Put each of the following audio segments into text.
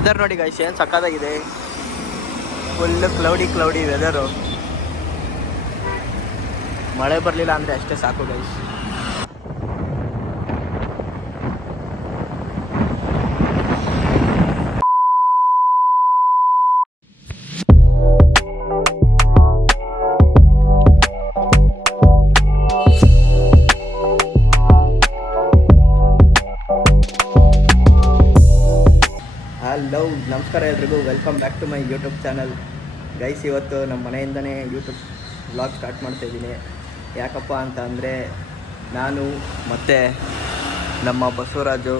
Weather ನೋಡಿ guys ಏನು ಸಕ್ಕತ್ತಾಗಿದೆ. Full cloudy weather. ಮಳೆ ಬರಲಿಲ್ಲ ಅಂದರೆ ಅಷ್ಟೇ ಸಾಕು ಗೈಸ್. ಹಲೋ ನಮಸ್ಕಾರ ಎಲ್ರಿಗೂ, welcome back to my YouTube channel guys. ಇವತ್ತು ನಮ್ಮ ಮನೆಯಿಂದನೇ ಯೂಟ್ಯೂಬ್ ವ್ಲಾಗ್ ಸ್ಟಾರ್ಟ್ ಮಾಡ್ತಾಯಿದ್ದೀನಿ. ಯಾಕಪ್ಪ ಅಂತ ಅಂದರೆ ನಾನು ಮತ್ತು ನಮ್ಮ ಬಸವರಾಜು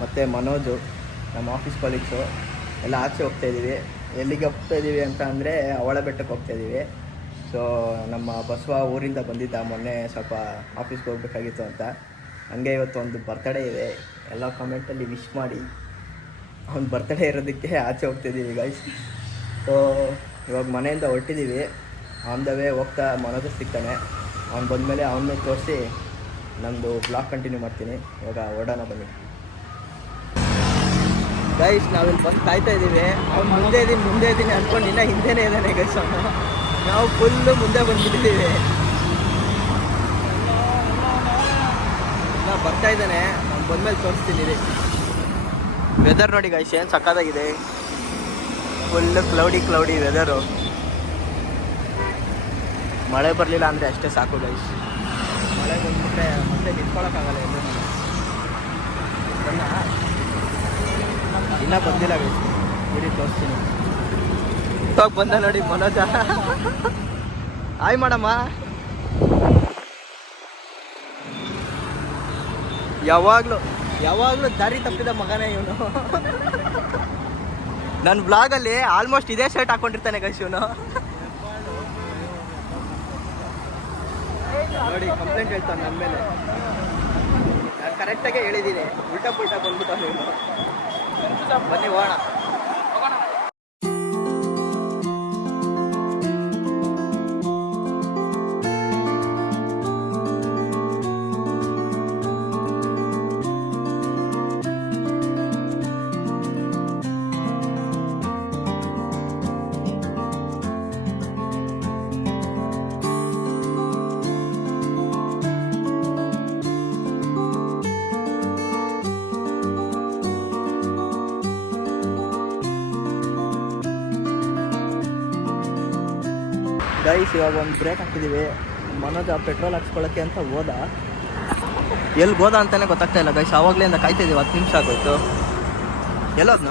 ಮತ್ತು ಮನೋಜು, ನಮ್ಮ ಆಫೀಸ್ ಕೊಲೀಗ್ಸು ಎಲ್ಲ ಆಚೆ ಹೋಗ್ತಾಯಿದ್ದೀವಿ. ಎಲ್ಲಿಗೆ ಹೋಗ್ತಾಯಿದ್ದೀವಿ ಅಂತ ಅಂದರೆ ಅವಳ ಬೆಟ್ಟಕ್ಕೆ ಹೋಗ್ತಾಯಿದ್ದೀವಿ. ಸೊ ನಮ್ಮ ಬಸವ ಊರಿಂದ ಬಂದಿದ್ದ, ಮೊನ್ನೆ ಸ್ವಲ್ಪ ಆಫೀಸ್ಗೆ ಹೋಗ್ಬೇಕಾಗಿತ್ತು ಅಂತ. ಹಂಗೆ ಇವತ್ತು ಒಂದು ಬರ್ತಡೇ ಇದೆ, ಎಲ್ಲ ಕಾಮೆಂಟಲ್ಲಿ ವಿಶ್ ಮಾಡಿ. ಅವ್ನ ಬರ್ತಡೇ ಇರೋದಕ್ಕೆ ಆಚೆ ಹೋಗ್ತಿದ್ದೀವಿ ಗೈಸ್. ಸೊ ಇವಾಗ ಮನೆಯಿಂದ ಹೊರಟಿದ್ದೀವಿ. ಆನ್ ದ ವೇ ಹೋಗ್ತಾ ಮನೋಜ್ ಸಿಗ್ತಾನೆ. ಅವ್ನು ಬಂದಮೇಲೆ ಅವನ್ನೇ ತೋರಿಸಿ ನಮ್ಮದು ಬ್ಲಾಗ್ ಕಂಟಿನ್ಯೂ ಮಾಡ್ತೀನಿ. ಇವಾಗ ಹೊರಡೋಣ ಬನ್ನಿ ಗೈಸ್. ನಾವಿಲ್ಲಿ ಬಂದು ಕಾಯ್ತಾ ಇದ್ದೀವಿ. ಅವ್ನು ಮುಂದೆ ಇದ್ದೀನಿ ಅಂದ್ಕೊಂಡು ಇನ್ನೂ ಹಿಂದೆನೇ ಇದ್ದಾನೆ ಗೈಸ್. ಅವನು ನಾವು ಫುಲ್ಲು ಮುಂದೆ ಬಂದುಬಿಟ್ಟಿದ್ದೀವಿ. ನಾವು ಬರ್ತಾ ಇದ್ದಾನೆ, ಅವ್ನು ಬಂದಮೇಲೆ ತೋರಿಸ್ತೀನಿ. ವೆದರ್ ನೋಡಿ ಗೈಸ್ ಏನು ಸಕ್ಕತ್ತಾಗಿದೆ. Full cloudy weather. ಮಳೆ ಬರಲಿಲ್ಲ ಅಂದರೆ ಅಷ್ಟೇ ಸಾಕು ಗೈಸ್. ಮಳೆ ಬಂದ್ಬಿಟ್ರೆ ಮತ್ತೆ ನಿಂತ್ಕೊಳ್ಳೋಕ್ಕಾಗಲ್ಲ. ಎಲ್ಲೂ ಇನ್ನೂ ಬಂದಿಲ್ಲ ಗೈಸ್, ಇರಿ ತೋರಿಸ್ತೀನಿ. ಇವಾಗ ಬಂದ ನೋಡಿ ಮನೋಜ. ಹಾಯ್ ಮಾಡಮ್ಮ. ಯಾವಾಗಲೂ ದಾರಿ ತಪ್ಪಿದ ಮಗನೇ ಇವನು. ನನ್ನ ಬ್ಲಾಗಲ್ಲಿ ಆಲ್ಮೋಸ್ಟ್ ಇದೇ ಶರ್ಟ್ ಹಾಕೊಂಡಿರ್ತಾನೆ ಗೈಸ್ ಇವನು. ನೋಡಿ ಕಂಪ್ಲೇಂಟ್ ಹೇಳ್ತಾನೆ ನನ್ನ ಮೇಲೆ. ನಾನು ಕರೆಕ್ಟಾಗೆ ಹೇಳಿದ್ದೀನಿ, ಉಲ್ಟಾ ಬಂದ್ಬಿಟ್ಟ ಇವನು. ಬನ್ನಿ ಹೋಗೋಣ. ಗೈಸ್ ಇವಾಗ ಒಂದು ಬ್ರೇಕ್ ಹಾಕಿದ್ದೀವಿ. ಮನೋಜ ಪೆಟ್ರೋಲ್ ಹಾಕ್ಸ್ಕೊಳ್ಳೋಕ್ಕೆ ಅಂತ ಹೋದ. ಎಲ್ಲಿ ಹೋದ ಅಂತಲೇ ಗೊತ್ತಾಗ್ತಾ ಇಲ್ಲ ಗೈಸ್. ಆವಾಗಲಿಂದ ಕಾಯ್ತಿದ್ದೀವಿ, 10 ನಿಮಿಷ ಆಗೋಯ್ತು. ಎಲ್ಲೋದ್ನ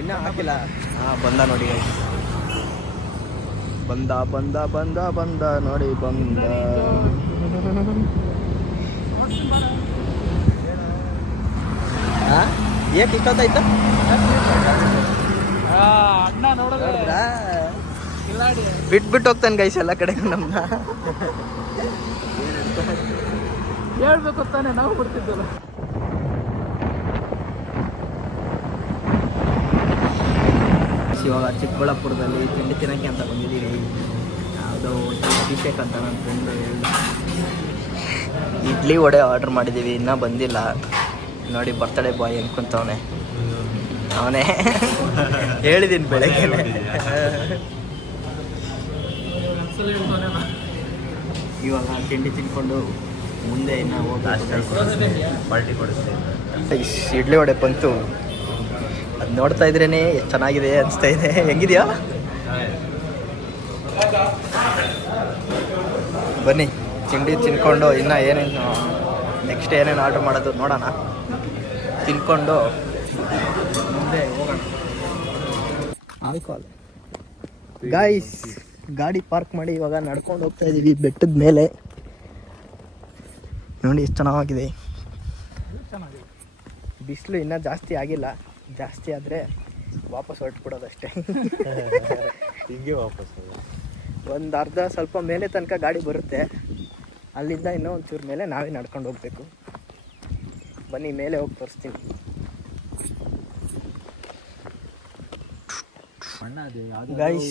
ಇನ್ನೂ ಹಾಕಿಲ್ಲ. ಹಾಂ ಬಂದ ನೋಡಿ ಗೈಸ್. ಬಂದ ನೋಡಿ ಬಂದ. ಹಾಂ ಏಕೆ ಇಷ್ಟೊತ್ತಾಯ್ತು? ನೋಡಿದ್ರ ಬಿಟ್ಬಿಟ್ಟು ಹೋಗ್ತಾನೆ ಗೈಸ್ ಎಲ್ಲ ಕಡೆಗೂ ನಮ್ಮನ್ನ. ಹೇಳ್ಬೇಕು ತಾನೆ, ನಾವು ಬರ್ತಿದ್ದಲ್ಲ. ಇವಾಗ ಚಿಕ್ಕಬಳ್ಳಾಪುರದಲ್ಲಿ ತಿಂಡಿ ತಿನ್ನೋಕ್ಕೆ ಅಂತ ಬಂದಿದ್ದೀವಿ. ಯಾವುದೋ ಅಭಿಷೇಕ್ ಅಂತ ನನ್ನ ಫ್ರೆಂಡು ಹೇಳಿದ. ಇಡ್ಲಿ ವಡೆ ಆರ್ಡ್ರ್ ಮಾಡಿದ್ದೀವಿ, ಇನ್ನೂ ಬಂದಿಲ್ಲ. ನೋಡಿ ಬರ್ತ್ಡೇ ಬಾಯ್ ಅನ್ಕೊಂತವನೆ ಅವನೇ. ಹೇಳಿದ್ದೀನಿ ಬೆಳಗ್ಗೆ. ಇವಾಗ ತಿಂಡಿ ತಿನ್ಕೊಂಡು ಮುಂದೆ ಇನ್ನು ಪಾರ್ಟಿ ಕೊಡಿಸ್ತೀವಿ. ಇಡ್ಲಿ ವಡೆ ಬಂತು, ಅದು ನೋಡ್ತಾ ಇದ್ರೇ ಎಷ್ಟು ಚೆನ್ನಾಗಿದೆ ಅನಿಸ್ತಾ ಇದೆ. ಹೆಂಗಿದೆಯಾ? ಬನ್ನಿ ತಿಂಡಿ ತಿನ್ಕೊಂಡು ಇನ್ನು ಏನೇನು ನೆಕ್ಸ್ಟ್ ಏನೇನು ಆರ್ಡ್ರ್ ಮಾಡೋದು ನೋಡೋಣ. ತಿನ್ಕೊಂಡು ಮುಂದೆ ಹೋಗೋಣ. Alcohol guys. ಗಾಡಿ ಪಾರ್ಕ್ ಮಾಡಿ ಇವಾಗ ನಡ್ಕೊಂಡು ಹೋಗ್ತಾ ಇದ್ದೀವಿ ಬೆಟ್ಟದ ಮೇಲೆ. ನೋಡಿ ಎಷ್ಟು ಚೆನ್ನಾಗಿದೆ. ಬಿಸಿಲು ಇನ್ನೂ ಜಾಸ್ತಿ ಆಗಿಲ್ಲ. ಜಾಸ್ತಿ ಆದರೆ ವಾಪಸ್ ಹೊರಟ್ಬಿಡೋದಷ್ಟೇ. ಹೀಗೆ ವಾಪಸ್ ಒಂದು ಅರ್ಧ ಸ್ವಲ್ಪ ಮೇಲೆ ತನಕ ಗಾಡಿ ಬರುತ್ತೆ. ಅಲ್ಲಿಂದ ಇನ್ನೂ ಒಂಚೂರು ಮೇಲೆ ನಾವೇ ನಡ್ಕೊಂಡು ಹೋಗ್ಬೇಕು. ಬನ್ನಿ ಮೇಲೆ ಹೋಗಿ ತೋರಿಸ್ತೀನಿ. ಗೈಸ್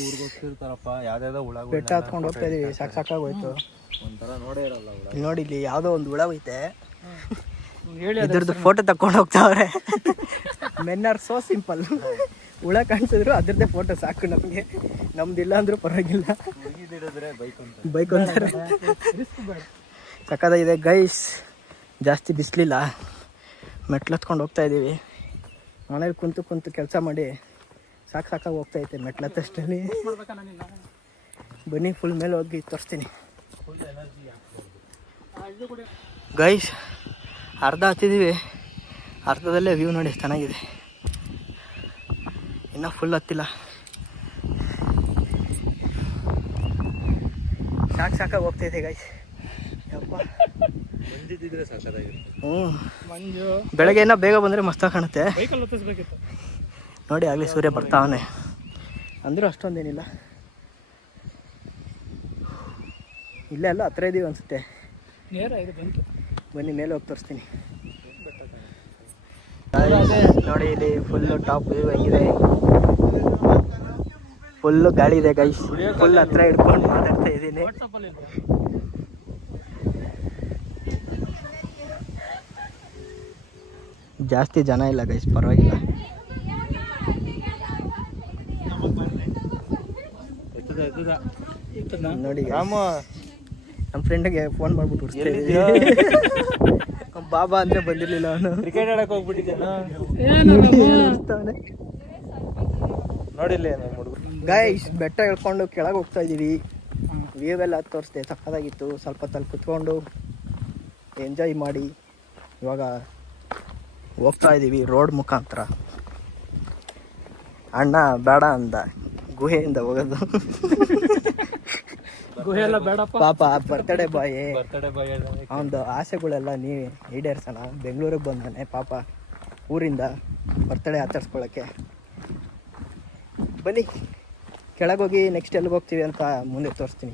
ಬೆಟ್ಟ ಹತ್ಕೊಂಡು ಹೋಗ್ತಾ ಇದೀವಿ. ಸಾಕಾಗೋಯ್ತು. ಒಂಥರ ನೋಡೇ ಇರಲ್ಲ. ನೋಡಿ ಇಲ್ಲಿ ಯಾವುದೋ ಒಂದು ಹುಳ ಐತೆ. ಇದ್ರದ್ದು ಫೋಟೋ ತಕೊಂಡು ಹೋಗ್ತಾವ್ರೆ. Men are so simple. ಹುಳ ಕಾಣಿಸಿದ್ರು ಅದ್ರದ್ದೇ ಫೋಟೋ ಸಾಕು ನಮಗೆ. ನಮ್ದಿಲ್ಲ ಅಂದ್ರೂ ಪರವಾಗಿಲ್ಲ, ಬೈಕ್ ಅಂತಾರೆ. ಸಕ್ಕತ್ತಾಗಿದೆ ಗೈಸ್. ಜಾಸ್ತಿ ಬಿಸಿಲಿಲ್ಲ, ಮೆಟ್ಲು ಹತ್ಕೊಂಡು ಹೋಗ್ತಾ ಇದ್ದೀವಿ. ಮನೇಲಿ ಕುಂತು ಕೆಲಸ ಮಾಡಿ ಸಾಕಾಗಿ ಹೋಗ್ತೈತೆ ಮೆಟ್ಲು ಹತ್ತಷ್ಟಲ್ಲಿ. ಬನ್ನಿ ಫುಲ್ ಮೇಲೆ ಹೋಗಿ ತೋರಿಸ್ತೀನಿ ಗೈಸ್. ಅರ್ಧ ಹತ್ತಿದ್ದೀವಿ, ಅರ್ಧದಲ್ಲೇ ವ್ಯೂ ನೋಡಿ ಚೆನ್ನಾಗಿದೆ. ಇನ್ನೂ ಫುಲ್ ಹತ್ತಿಲ್ಲ. ಸಾಕಾಗಿ ಹೋಗ್ತೈತೆ ಗೈಸ್. ಯಪ್ಪ ಬೆಳಗ್ಗೆ ಏನೋ ಬೇಗ ಬಂದರೆ ಮಸ್ತಾಗಿ ಕಾಣುತ್ತೆ ನೋಡಿ. ಆಗಲಿ ಸೂರ್ಯ ಬರ್ತಾವನೆ ಅಂದರೂ ಅಷ್ಟೊಂದೇನಿಲ್ಲ. ಇಲ್ಲೇ ಅಲ್ಲ ಹತ್ರ ಇದ್ದೀವಿ ಅನಿಸುತ್ತೆ. ಬನ್ನಿ ಮೇಲೆ ಹೋಗಿ ತೋರಿಸ್ತೀನಿ ನೋಡಿ. ಇಲ್ಲಿ ಫುಲ್ಲು ಟಾಪ್ ವ್ಯೂ ಹೆಂಗಿದೆ. ಫುಲ್ಲು ಗಾಳಿ ಇದೆ ಗೈಸ್. ಫುಲ್ ಹತ್ರ ಹಿಡ್ಕೊಂಡು ಮಾತಾಡ್ತಾ ಇದ್ದೀನಿ. ಜಾಸ್ತಿ ಜನ ಇಲ್ಲ ಗೈಸ್, ಪರವಾಗಿಲ್ಲ. ನೋಡಿ ನಮ್ಮ ಫ್ರೆಂಡ್ಗೆ ಫೋನ್ ಮಾಡ್ಬಿಟ್ಟು ಬಾಬಾ ಅಂದರೆ ಬಂದಿರಲಿಲ್ಲ ಅವನು. ಕ್ರಿಕೆಟ್ ಆಡಕ್ಕೆ ಹೋಗ್ಬಿಟ್ಟಿದ್ದೆ ನೋಡಿಲ್ಲ ಗೈಸ್. ಬೆಟ್ಟ ಹೇಳ್ಕೊಂಡು ಕೆಳಗೆ ಹೋಗ್ತಾ ಇದ್ದೀವಿ. ವ್ಯೂ ಎಲ್ಲ ತೋರಿಸ್ದೆ, ಸಕ್ಕತ್ತಾಗಿತ್ತು. ಸ್ವಲ್ಪ ಹೊತ್ತಲ್ಲಿ ಕುತ್ಕೊಂಡು ಎಂಜಾಯ್ ಮಾಡಿ ಇವಾಗ ಹೋಗ್ತಾ ಇದ್ದೀವಿ ರೋಡ್ ಮುಖಾಂತರ. ಅಣ್ಣ ಬೇಡ ಅಂದ ಗುಹೆಯಿಂದ ಹೋಗೋದು. ಗುಹೆ ಎಲ್ಲ ಬೇಡಪ್ಪ ಪಾಪ. ಬರ್ತಡೇ ಬಾಯ್ ಅವನದು ಆಸೆಗಳೆಲ್ಲ ನೀವೇ ಈಡೇರ್ಸೋಣ. ಬೆಂಗಳೂರಿಗೆ ಬಂದಾನೆ ಪಾಪ ಊರಿಂದ ಬರ್ತಡೇ ಆಚರಿಸ್ಕೊಳ್ಳೋಕ್ಕೆ. ಬನ್ನಿ ಕೆಳಗೋಗಿ ನೆಕ್ಸ್ಟ್ ಎಲ್ಲಿಗೆ ಹೋಗ್ತೀವಿ ಅಂತ ಮುಂದೆ ತೋರಿಸ್ತೀನಿ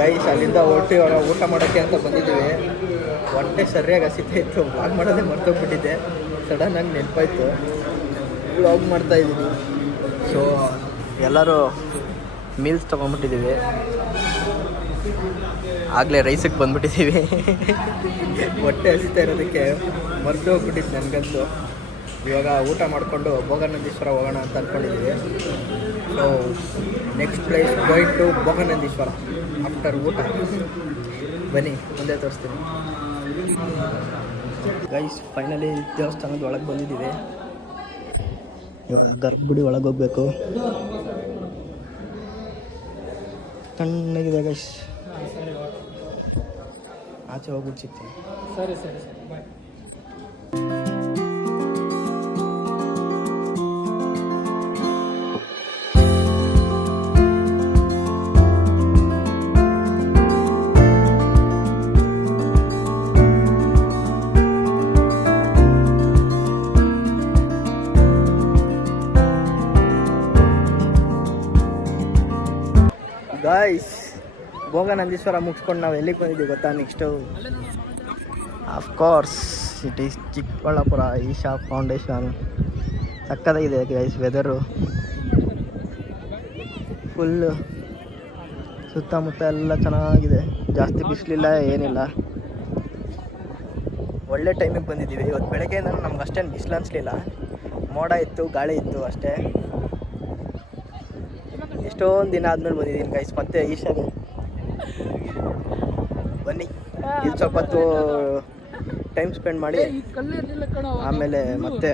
ಗೈಸ್. ಅಲ್ಲಿಂದ ಇವಾಗ ಊಟ ಮಾಡೋಕ್ಕೆ ಅಂತ ಬಂದಿದ್ದೀವಿ. ಹೊಟ್ಟೆ ಸರಿಯಾಗಿ ಹಸಿತಾ ಇತ್ತು. ವ್ಲಾಗ್ ಮಾಡೋದೇ ಮರ್ತೋಗ್ಬಿಟ್ಟಿದ್ದೆ. ಸಡನ್ನಾಗಿ ನೆನಪಾಯಿತು, ವ್ಲಾಗ್ ಮಾಡ್ತಾಯಿದ್ದೀನಿ. ಸೊ ಎಲ್ಲರೂ ಮೀಲ್ಸ್ ತೊಗೊಂಡ್ಬಿಟ್ಟಿದ್ದೀವಿ. ಆಗಲೇ ರೈಸಿಗೆ ಬಂದ್ಬಿಟ್ಟಿದ್ದೀವಿ. ಹೊಟ್ಟೆ ಹಸಿತಾ ಇರೋದಕ್ಕೆ ಮರೆತು ಹೋಗ್ಬಿಟ್ಟಿದ್ದು ನನಗಂತೂ. ಇವಾಗ ಊಟ ಮಾಡಿಕೊಂಡು ಭೋಗನಂದೀಶ್ವರ ಹೋಗೋಣ ಅಂತ ಅಂದ್ಕೊಂಡಿದ್ದೀವಿ. So next place going to Bhoganandeeshwara after ಊಟ. ಬನ್ನಿ ಮುಂದೆ ತೋರಿಸ್ತೀನಿ ಗೈಸ್. ಫೈನಲಿ ದೇವಸ್ಥಾನದ ಒಳಗೆ ಬಂದಿದ್ದೀವಿ. ಇವಾಗ ಗರ್ಭಗುಡಿ ಒಳಗೆ ಹೋಗ್ಬೇಕು. ತಣ್ಣಗಿದೆ ಗೈಸ್. ಆಚೆ ಹೋಗ್ಬಿಟ್ಟು ಸಿಗ್ತೀನಿ. ಸರಿ ಬಾಯ್. ಗಾಯ್ಸ್ ಭೋಗನಂದೀಶ್ವರ ಮುಗಿಸ್ಕೊಂಡು ನಾವು ಎಲ್ಲಿಗೆ ಬಂದಿದ್ದೀವಿ ಗೊತ್ತಾ? Next of course it is Chikkaballapura Isha Foundation. ಸಕ್ಕತ್ತಾಗಿದೆ ಗೈಸ್. ವೆದರು ಫುಲ್ಲು ಸುತ್ತಮುತ್ತ ಎಲ್ಲ ಚೆನ್ನಾಗಿದೆ. ಜಾಸ್ತಿ ಬಿಸಿಲಿಲ್ಲ, ಏನಿಲ್ಲ. ಒಳ್ಳೆ ಟೈಮಿಗೆ ಬಂದಿದ್ದೀವಿ. ಇವತ್ತು ಬೆಳಗ್ಗೆಯಿಂದ ನಮ್ಗೆ ಅಷ್ಟೇನು ಬಿಸಿಲು ಅನಿಸ್ಲಿಲ್ಲ. ಮೋಡ ಇತ್ತು, ಗಾಳಿ ಇತ್ತು ಅಷ್ಟೇ. ಎಷ್ಟೊಂದು ದಿನ ಆದ್ಮೇಲೆ ಬಂದಿದ್ದೀನಿ ಗೈಸ್ ಮತ್ತೆ ಈಶಾಗೆ. ಬನ್ನಿ ಇಲ್ಲಿ ಸ್ವಲ್ಪ ಹೊತ್ತು ಟೈಮ್ ಸ್ಪೆಂಡ್ ಮಾಡಿ ಆಮೇಲೆ ಮತ್ತೆ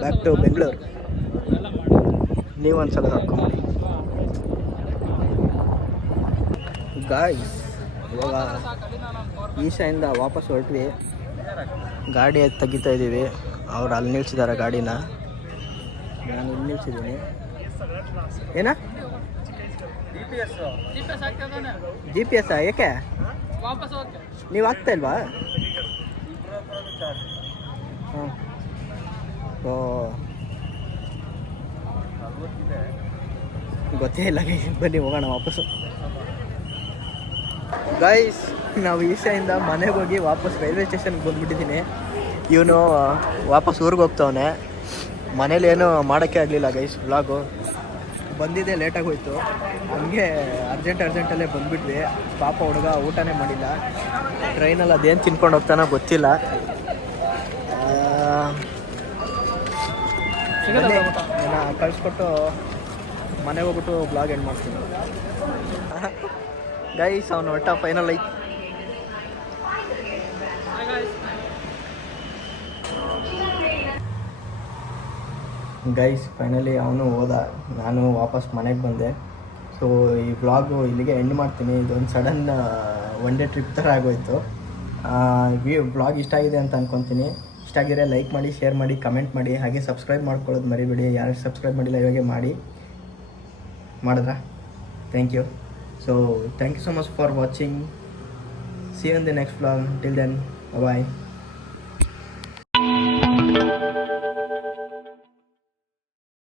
ಬ್ಯಾಕ್ ಟು ಬೆಂಗಳೂರು. ನೀವೊಂದ್ಸಲ ಕರ್ಕೊಂಬಡಿ ಗಾಯ್ಸ್. ಇವಾಗ ಈಶಾಯಿಂದ ವಾಪಸ್ ಹೊರಟ್ವಿ. ಗಾಡಿ ತೆಗಿತಾ ಇದ್ದೀವಿ. ಅವ್ರು ಅಲ್ಲಿ ನಿಲ್ಸಿದ್ದಾರೆ ಗಾಡಿನ, ನಾನು ಇಲ್ಲಿ ನಿಲ್ಸಿದ್ದೀನಿ. ಏನ ಜಿ ಪಿ ಎಸ್ ಏಕೆ ನೀವು ಆಗ್ತಾ ಇಲ್ವಾ? ಹಾಂ ಓ ಗೊತ್ತೇ ಇಲ್ಲ. ಬನ್ನಿ ಹೋಗೋಣ ವಾಪಸ್ಸು ಗೈಸ್. ನಾವು ಈಶಾಯಿಂದ ಮನೆಗೆ ಹೋಗಿ ವಾಪಸ್ ರೈಲ್ವೆ ಸ್ಟೇಷನ್ಗೆ ಬಂದುಬಿಟ್ಟಿದ್ದೀನಿ. ಇವನು ವಾಪಸ್ ಊರಿಗೆ ಹೋಗ್ತಾವನೆ. ಮನೇಲಿ ಏನೂ ಮಾಡೋಕ್ಕೆ ಆಗಲಿಲ್ಲ ಗೈಸ್. ವ್ಲಾಗು ಬಂದಿದ್ದೆ ಲೇಟಾಗಿ ಹೋಯ್ತು, ಹಂಗೆ ಅರ್ಜೆಂಟಲ್ಲೇ ಬಂದುಬಿಟ್ವಿ. ಪಾಪ ಹುಡುಗ ಊಟನೇ ಮಾಡಿಲ್ಲ, ಟ್ರೈನಲ್ಲಿ ಅದೇನು ತಿನ್ಕೊಂಡು ಹೋಗ್ತಾನೋ ಗೊತ್ತಿಲ್ಲ. ಕಳಿಸ್ಕೊಟ್ಟು ಮನೆಗೆ ಹೋಗ್ಬಿಟ್ಟು ಬ್ಲಾಗ್ ಎಂಡ್ ಮಾಡ್ತೀನಿ. ಗೈಸ್ ಅವನು ಒಟ್ಟ ಫೈನಲ್ ಐತ್. ಗೈಸ್ ಫೈನಲಿ ಅವನು ಹೋದ, ನಾನು ವಾಪಸ್ ಮನೆಗೆ ಬಂದೆ. ಸೊ ಈ ವ್ಲಾಗು ಇಲ್ಲಿಗೆ ಎಂಡ್ ಮಾಡ್ತೀನಿ. ಇದೊಂದು ಸಡನ್ ಒನ್ ಡೇ ಟ್ರಿಪ್ ಥರ ಆಗೋಯ್ತು. ವ್ಲಾಗ್ ಇಷ್ಟ ಆಗಿದೆ ಅಂತ ಅಂದ್ಕೊತೀನಿ. ಇಷ್ಟ ಆಗಿದ್ರೆ ಲೈಕ್ ಮಾಡಿ, ಶೇರ್ ಮಾಡಿ, ಕಮೆಂಟ್ ಮಾಡಿ, ಹಾಗೆ ಸಬ್ಸ್ಕ್ರೈಬ್ ಮಾಡ್ಕೊಳ್ಳೋದು ಮರಿಬೇಡಿ. ಯಾರು ಸಬ್ಸ್ಕ್ರೈಬ್ ಮಾಡಿಲ್ಲ ಇವಾಗೆ ಮಾಡಿದ್ರಾ? Thank you. So thank you so much for watching. See you in the next vlog. Till then, bye bye.